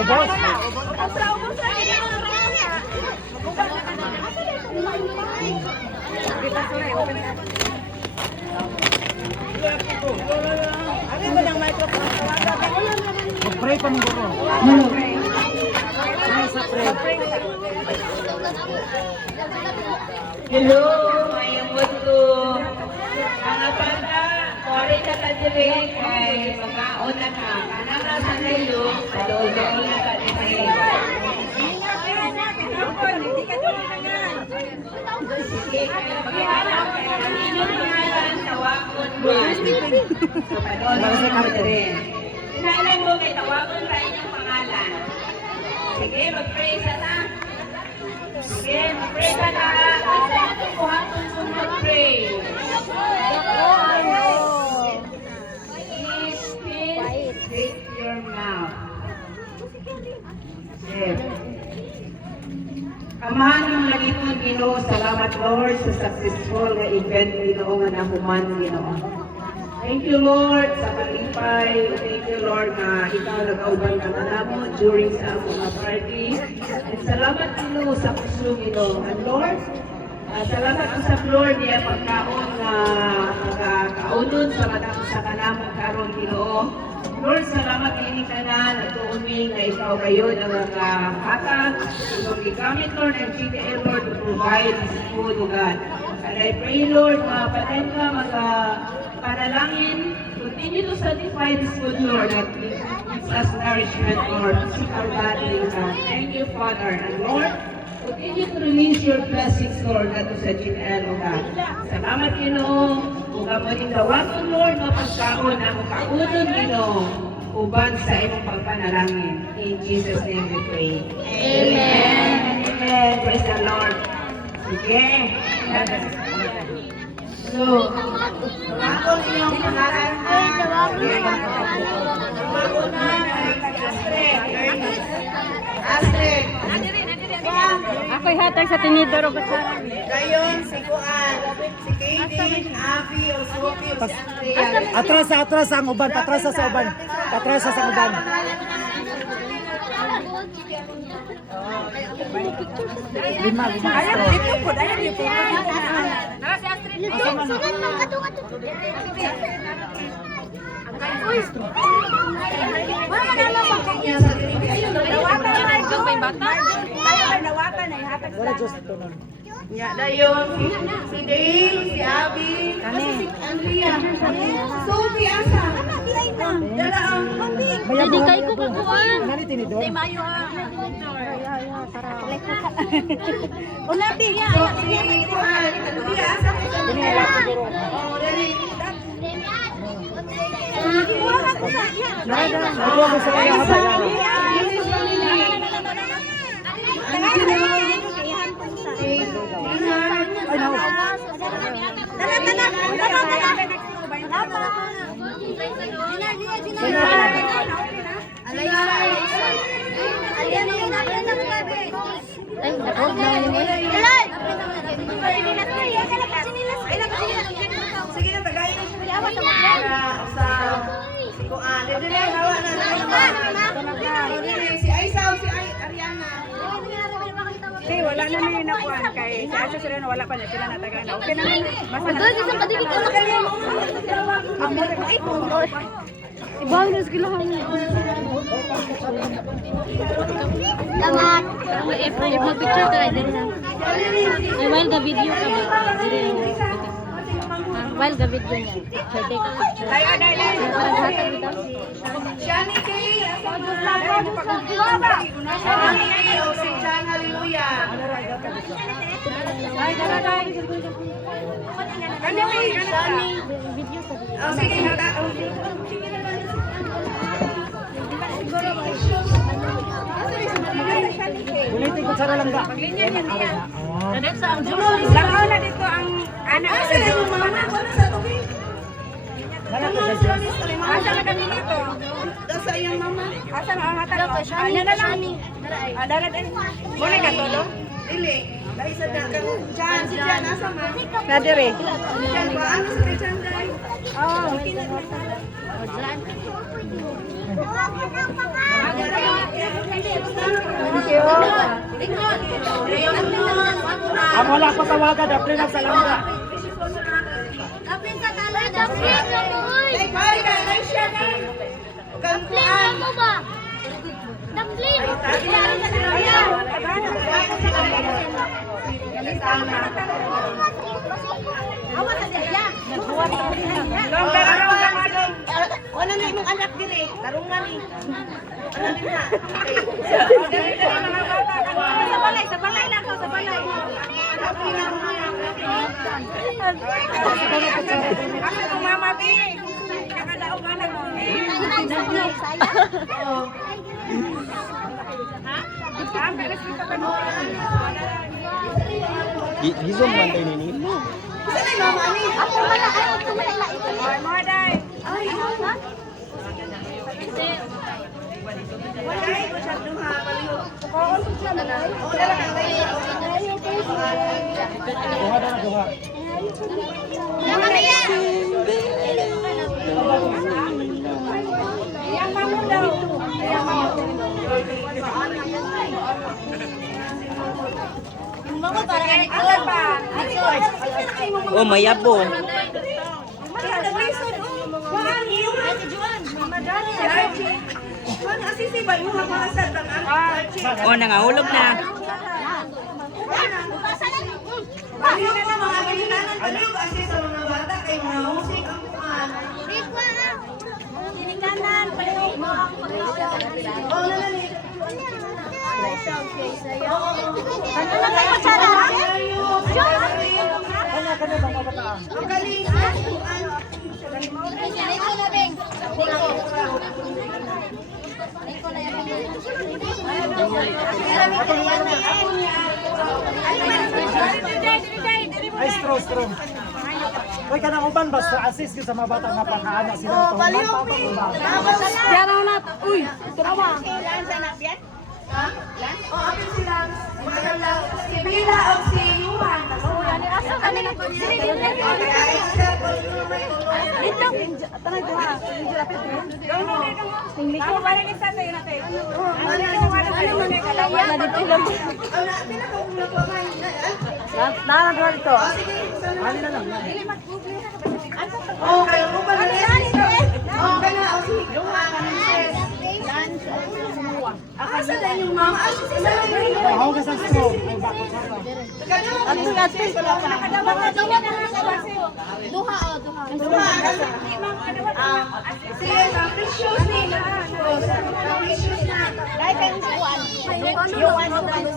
Ubos. Mag-pray pa ng guro. Hello, mayong mundo. Mga bata, sorry ka ka dire kay magaon na ka. Kanang nasa kayo, kalol-dol na ka dire. Sige, kaya mag-ihanap kayo. Inyong pangalan, tawakon mo. So, panolong mo dire. Kailan mo may tawakon sa inyong pangalan. Sige, mag-pray sa na. Sige, mag-pray ka na. Kuhatong kung mag-pray. Please take your mouth. Sige. Amahan ng lagitong Ginoo, salamat Lord sa successful na event Ginoo nga nahuman Ginoo. Thank you Lord sa kalipay. Thank you Lord na ikaw nag-auban ka na namo during sa mga party. At salamat Ginoo sa puso Ginoo. And Lord, salamat sa Lord niya pagkaon na kaunon sa matang sa kanamang karon Ginoo. Lord, salamat ini ka na nagtuuming na ikaw kayo na makahata. Itong gigamit Lord ang GTL Lord to provide this food o God. And I pray Lord, mapatay ka panalangin, continue to satisfy this food, Lord, that gives us nourishment, Lord. Physical body, God. Thank you, Father. And Lord, continue to release your blessings, Lord, nato sa GTL, O God. Salamat, Ginoo. Huwag mo rin gawaton, Lord, na pagkaon na makaunon, Ginoo, uban sa imong pagpanalangin. In Jesus' name we pray. Amen. Amen. Praise the Lord. Sige. So, ako yung pangalan na Astrid. Ako'y hatag sa tinidor o basaran. Gayon, si Kuan, si Katie, Abby, o Sophie, o si Andrea. Atras ang uban, patrasa sa uban. Patrasa sa uban. Lima. Ayan, dito po. Ayan, dito. Nara si Astrid. Sunod mo, kato-kato. Uy! Wala na naman. Nawatan na ito. May bata. Nawatan na. Ihatag Wala sa. Diyos ito nun. Dayon, si Dale, si Abby, si Andrea, Sophie, asa? Dala ang Hindi kayo ko kakuan. Nani tinidor? Hindi mayo ha. Unabi ya. si Kuan, Andrea, asa? Dinila siguro. Oh, dali. Nagawa ko sa kanya habay. Ay, no. Sige na, tagayin na siya. Sa si Kuan, dali hawa na. Si Aisa o si Ariana. Okay, wala na may nakuan kay sa asa sila na wala pa niya sila natagan. Okay na. Basta na. Ibang nas gilahan. Salamat. Mag-picture ka din na. While the video ka ba? While the video niya. Pwede ka picture. Parang hatag dito. Shani Kay, Shani Kay o si John Hallelujah. Ay, dala. Kanya may video ka. Oh, sige, Ulitin ko sana lang ba? Paglinya niya niya. Sa ang julong. Langaw na dito ang anak ko. Asa yung mama? Wala sa tubig. Asa na kami dito? Asa yung mama? Asa na ang hatag? Ano na lang? Dala din. Muna ka todo? Dili. Dahil sa dagang John, si John, asa ma? Nadire. John, ba? Ano sa kay John, dahil? Oh. Ang wala pa tawagan, dapat na sa langga. Daplin sa tala. Daplin mo ba? Daplin. Wala na imong anak dire. Tarungan ni. Ano din na? Sa balay lang ko, sa balay. Ako kung mama bi. Kakadaog na mo. Gizong man tayo nini. Ako wala. Ayaw tumala ito. Mga day. Duha na duha. Yang mamu daw. Alat pa. Oh, mayabo. Oh, nangahulog na. Kanya bang kabataan? Ay, straw. Uy, kanang uban ba sa assist ko sa mga bata nga pangkaanak sila to. Diyan na. Uy, trauma. Ano na lang. Okay, uban na yan. Okay na, o sige. Asa na yung mama? Asa sila na yung Ay, hawag ka sa straw. Ay, bakit sa Sige, sa precious ni. Sa precious na. Ano na tayo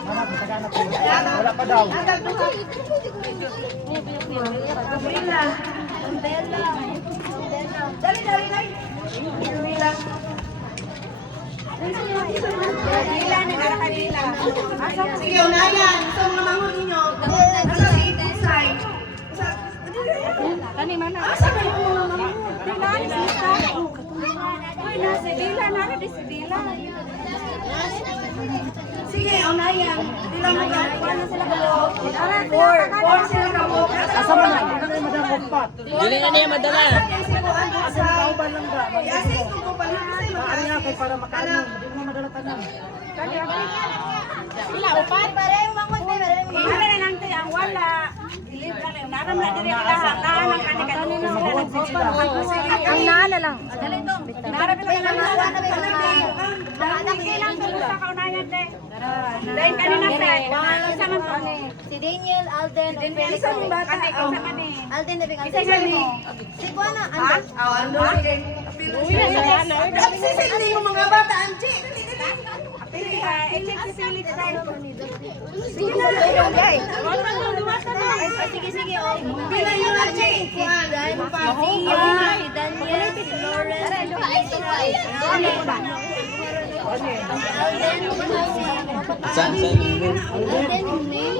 Mama, pagkaganap ko. Wala pa daw. Sige, unayan. Ito ang namangon ninyo. Asa si Pusay? Kani mana? Asa ka yung mga namangon? Sige, unayan. Dila mo ka. Four sila ka mo. Asa man na? Ano na yung madang magpat? Dili na niya madala. Asa na kauban lang ba? Yasin kung kupalit sa iyo. Ano nga kay para makaano? Hindi mo madala tanan. Wala na lang tayo ang wala. Naram na dire lahat. Naman kani kanina. Ang nala lang. Naram na lang sa kaunayan te. Dahil kanina sa isa man po. Si Daniel, Alden, Din isa mong bata. Isa man eh. Alden, Isa sa ni. Si Buana, Alden. Ando. Sisili mo mga bata, Anchi. Sige ha, exit tayo. Sige na, guys. Sige. Bila yun, Anchi. Si Daniel, si Lawrence, si Saan? Alden, May.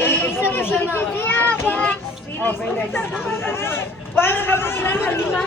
Isa ka sa Oh, Felix. Paano ka ba ilang halima?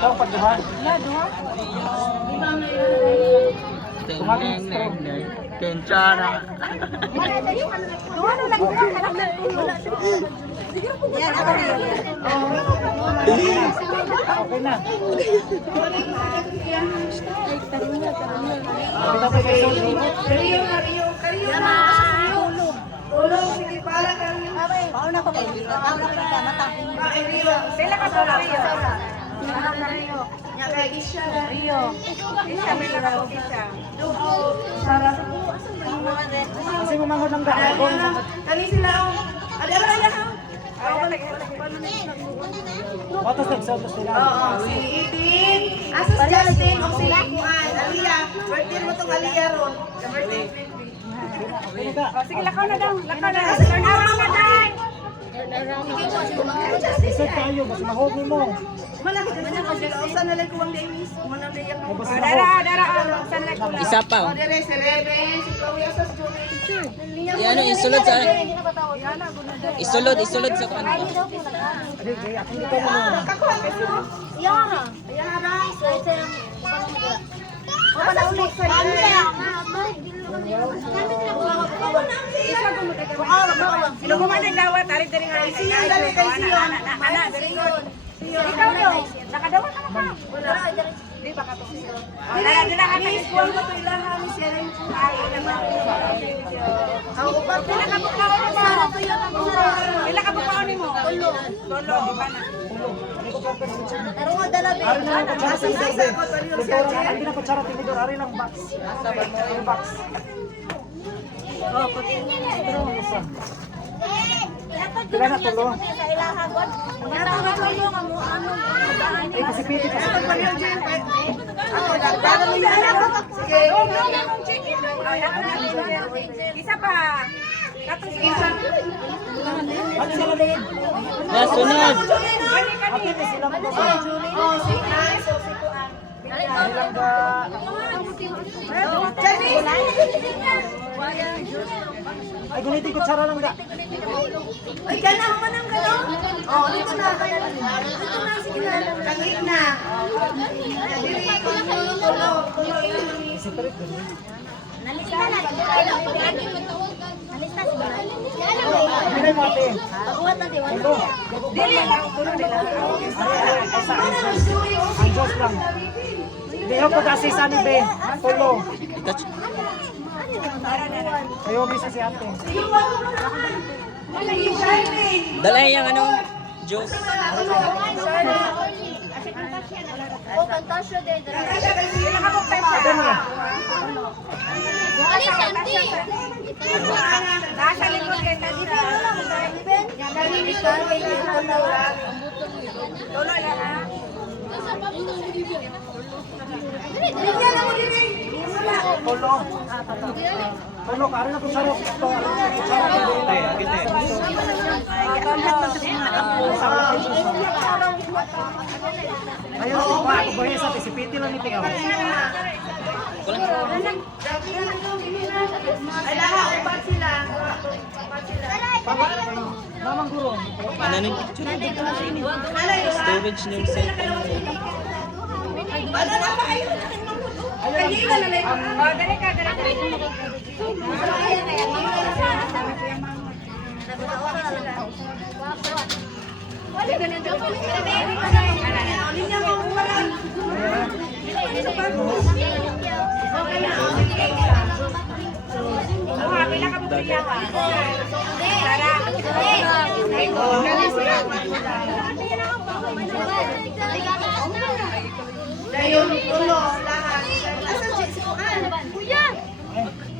Tawag pagduhan. Kenchara. Okay na. Sila ka to Rio. Kasi mamangod ng dahon. Watos nagsotos nila. Si Edwin, asas Justin, o si Kuan, Aliyah. Birthday mo tong Aliyah ron. Sa birthday. Sige, lakaw na daw. Lakaw na. Turn around na daw. Isot tayo, mas mahogni mo. Malaki ka na kasi kausan na lang kuwang Dennis. Manang na yung mga. Dara. Saan na kula? Isa pa. O dire, si Reben, si Chloe, asas Julie. Ano, isulod sa... Isulod sa kanto. Adi, kaya ako dito mo. Kakuha ka mo. Yara. Yara. Asas ulit. Sino mo man nagdawat, tarik dari nga. Siyon, dali kay Siyon. Ana, dari ko. Ikaw niyo. Nakadawat ka na ba? Di ba ka to? Dila ka Miss, kuha mo to ilahan ni Seren. Ay, naman. Ang upat Dila ka bukaw ni mo. Dila ka bukaw ni mo. Tolo ba na? Pero nga dalabi. Ari na lang kutsara tinidor. Tinidor, hindi na kutsara tinidor. Ari lang box. Ari box. Pila na tulo. Sa ilahagod. Matawag ko yung ano. Eh, kasi piti kasi. Ako, dagdagan mo yung anak. Sige. Isa pa. Katong isa. Ano sila din? Nasunod. Ate, may sila mo ba? Oh, si Hans, o si Kuan. Ari lang ga... Ay, gunitin kutsara lang ga. Ay, dyan na ako manang gano'n. Oh, dito na. Dito na, sige na. Tangik na. Dili, tulo. Si Tarik din. Nalista na. Nalista si Balay. Hindi mo ate. Pagkuhat na diwan. Tulo. Dili lang tulo nila. Ay, sa ang Diyos lang. Hindi ako pag-assist ani be. Tulo. Kayo bisa si ate. Dala yung ano, Diyos. Oh, Fantasio de. Dila ka bukaw pa. Ate mo. Ali Santi. Nasa likod kay Tadita. Tulo na ha. Tulo. Tulo, kari na kutsara. Kutsara ko din. Ayun, ako buhay sa tisipiti lang ito. Ay, lahat, upat sila. Mamang guro. Ano nung picture? Storage ng cellphone. Ano na ba kayo? Kanina na lang. Oh, dali ka. Wala ganun daw. Linya mo wala. Oh, pila ka bukaw ha. Tara. Dayon, tulo, lahat. Asan si Kuan? Kuya!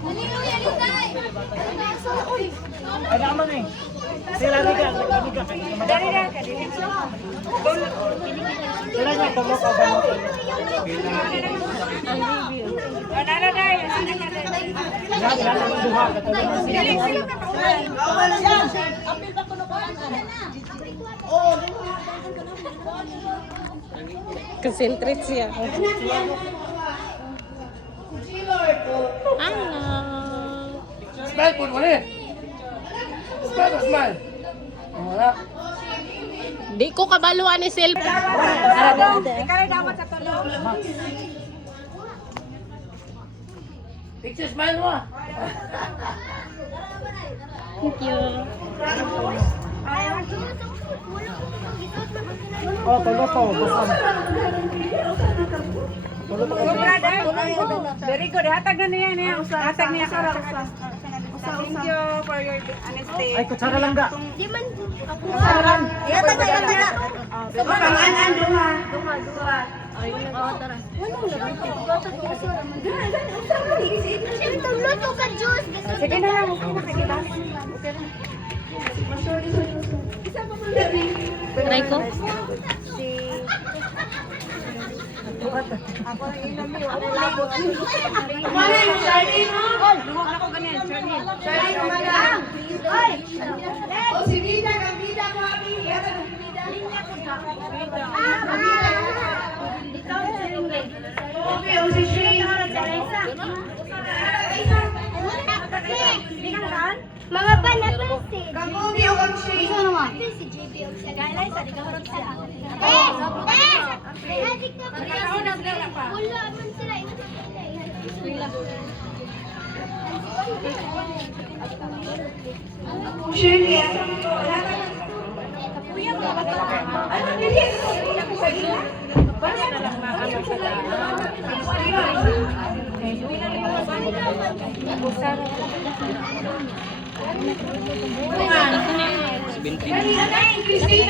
Kanino yan yung day? Ay, naman eh. Sila niga. Dali ka. Dili. Sila niya, tulo ka ba mo? Oh, nara dai. Yan, yan ang duha. Katulungan sila. Concentrate siya. Ano? Smile po, wala eh. Smile, smile. Wala. Di ko kabaluan ni Sil. Ikaw dapat sa tulong. Picture smile mo ah. Thank you. Oh, tulo to. Basta. Tulo to. So, brother, very good. Hatag na niya niya. Hatag niya. Thank you for your honesty. Ay, kutsara lang ga. Di man. Yata na lang na. Panganan duha. Luto ka juice. Sige na lang. Sige lang. Try ko. Wala yung Charlene, no? Luwag na ko ganyan. Charlene. Charlene, umaga. Oy! O, si Vida, kang Vida ko, Abi. Yata ng Vida. Okay, o si Shane. Mga panapansin. Kang Ubi o kang Shane. Si JB o siya. Gailay sa di ka harap siya. Magic na pa. Wala man sila. Shane, yata mo to. Ano, hindi? Sa ina? Binti. Christine.